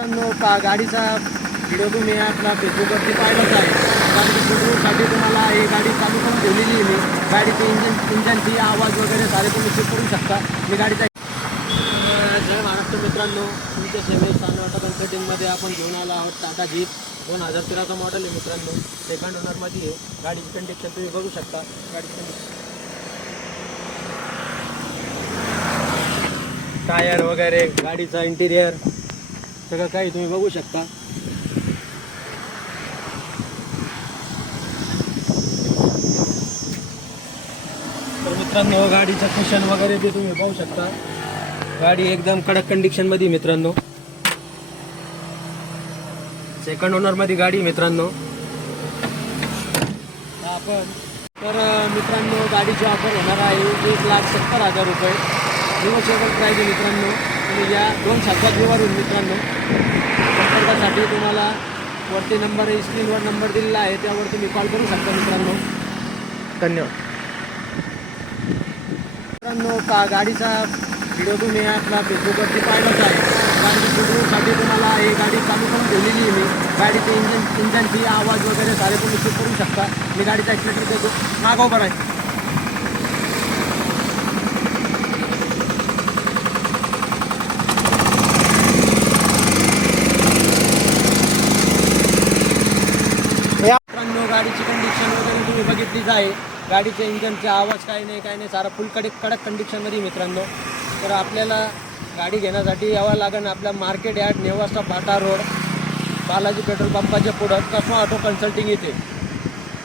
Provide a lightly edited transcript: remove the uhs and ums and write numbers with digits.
मित्रांनो गाडीचा व्हिडिओ तुम्ही आपला फेसबुकवरती पाहिलाच आहे. गाडीच्या फोटोसाठी तुम्हाला ही गाडी चालू करून ठेवलेली आहे मी. गाडीचे इंजनची आवाज वगैरे सारे तुम्ही चेक करू शकता. मी गाडीचा जय महाराष्ट्र मित्रांनो, तुमच्या सेवेत सानवाटा कन्सल्टिंगमध्ये आपण घेऊन आलो आहोत टाटा जीप 2013चा मॉडेल आहे मित्रांनो. सेकंड ओनरमध्ये आहे. गाडीची कंडिशन तुम्ही बघू शकता. गाडीची कंडिशन, टायर वगैरे, गाडीचा इंटिरियर सगळं काही तुम्ही बघू शकता. तर मित्रांनो गाडीचं कुशन वगैरे ते तुम्ही पाहू शकता. गाडी एकदम कडक कंडिशनमध्ये मित्रांनो. सेकंड ओनरमध्ये गाडी मित्रांनो. तर मित्रांनो गाडीची ऑफर होणार आहे 1,70,000 रुपये. निगोशिएबल प्राईज आहे मित्रांनो. तुम्ही या 2 शब्दात व्यवहार होईल मित्रांनो. संपर्कासाठी तुम्हाला वरती नंबर आहे, स्क्रीनवर नंबर दिलेला आहे, त्यावर तुम्ही कॉल करू शकता मित्रांनो. धन्यवाद मित्रांनो. गाडीचा व्हिडिओ तुम्ही आपला फेसबुकवरती पाहिलाच आहे. गाडीच्या फोटोसाठी तुम्हाला ही गाडी चालू करून ठेवलेली आहे मी. गाडीचे इंजनची आवाज वगैरे सारे तुम्ही चेक करू शकता. मी गाडीचा एक्सिलेटर देतो. मागं उभं आहे. मित्रांनो गाडीची कंडिशन वगैरे तुम्ही बघितलीच आहे. गाडीचे इंजनचे आवाज काही नाही सारा फुल कडक कंडिशनमध्ये मित्रांनो. तर आपल्याला गाडी घेण्यासाठी यावं लागेल आपल्या मार्केट यार्ड, नेवासा फाटा रोड, बालाजी पेट्रोल पंपाच्या पुढं कसमा ऑटो कन्सल्टिंग इथे.